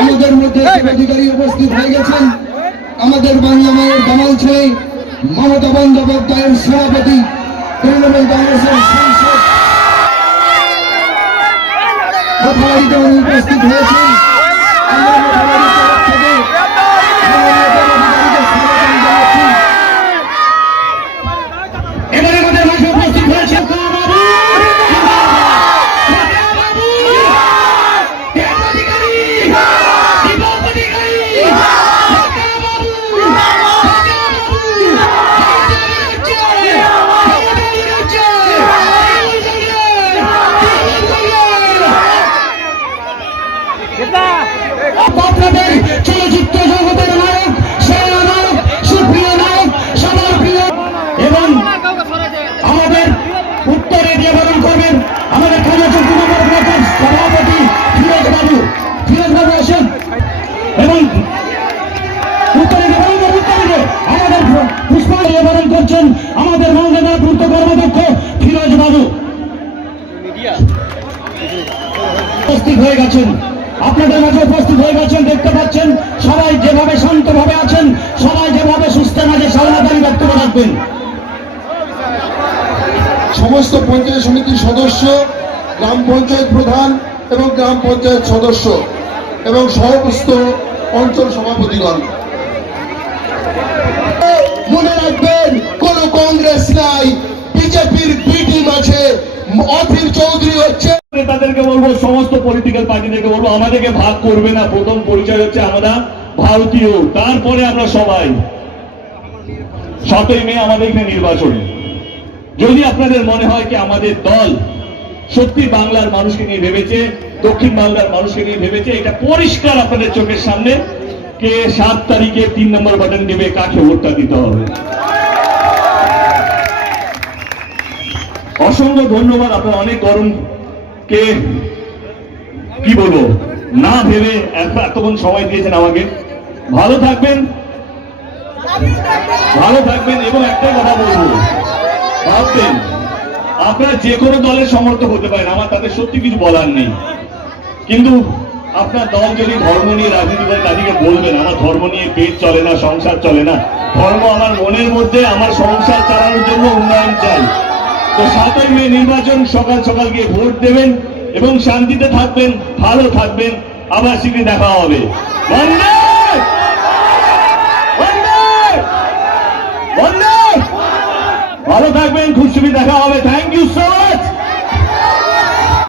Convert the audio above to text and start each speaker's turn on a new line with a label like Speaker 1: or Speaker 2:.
Speaker 1: আমাদের মধ্যে অধিকারী উপস্থিত হয়ে গেছেন আমাদের বাংলা মায়ের দামাল ছেলে মমতা বন্দ্যোপাধ্যায়ের সভাপতি তৃণমূল কংগ্রেসের সাংসদ। উপস্থিত হয়েছেন। উত্তরে করবেন। আমাদের নম্বর সভাপতি ফিরোজ বাবু। ফিরোজ বাবু আসেন। এবং আমাদের পুষ্পাঞ্জলি নিবেদন করছেন আমাদের মৌলানা পূর্ত কর্মদক্ষ ফিরোজ বাবু। উপস্থিত হয়ে গেছেন। আপনাদের মাঝে উপস্থিত হয়ে গেছেন, দেখতে পাচ্ছেন। সবাই যেভাবে শান্তভাবে আছেন, সবাই যেভাবে সুস্থ মাঝে সাবধানী বক্তব্য রাখবেন।
Speaker 2: সমস্ত পঞ্চায়েত সমিতির সদস্য, গ্রাম পঞ্চায়েত প্রধান এবং গ্রাম পঞ্চায়েত সদস্য এবং সমস্ত অঞ্চল সভাপতিগণ। মনে রাখবেন, কোন কংগ্রেস নাই, বিজেপির বি টিম আছে, অধীর চৌধুরী হচ্ছে।
Speaker 3: তাদেরকে বলব, সমস্ত পলিটিক্যাল পার্টিদেরকে বলব, আমাদেরকে ভাগ করবে না, প্রথম পরিচয় হচ্ছে আমরা ভারতীয়। তারপরে আমরা সবাই। সতই মে আমাদের এখানে নির্বাচনে। যদি আপনাদের মনে হয় কি আমাদের দল সত্যি বাংলার মানুষকে নিয়ে ভেবেছে, দক্ষিণ বাংলার মানুষকে নিয়ে ভেবেছে, এটা পরিষ্কার আপনাদের চোখের সামনে কে সাত তারিখে তিন নম্বর বাটন দেবে কাকে ভোটটা দিতে হবে। অসংখ্য ধন্যবাদ, আপনার অনেক গরম কে, কি বলব, না ভেবে এত- এতক্ষণ সময় দিয়েছেন আমাকে। ভালো থাকবেন ভালো থাকবেন এবং একটাই কথা বলব ভাববেন, আপনারা যে কোনো দলের সমর্থক হতে পারেন, আমার তাদের সত্যি কিছু বলার নেই। কিন্তু আপনার দল যদি ধর্ম নিয়ে রাজনীতি করে, তাদেরকে বলবেন, আমার ধর্ম নিয়ে পেট চলে না, সংসার চলে না। ধর্ম আমার মনের মধ্যে, আমার সংসার চালানোর জন্য উন্নয়ন চাই। তো সাতই মে নির্বাচন, সকাল সকাল গিয়ে ভোট দেবেন এবং শান্তিতে থাকবেন, ভালো থাকবেন। আবার শীঘ্রই দেখা হবে। ভালো থাকবেন খুব সুবিধা দেখা হবে। Thank you so much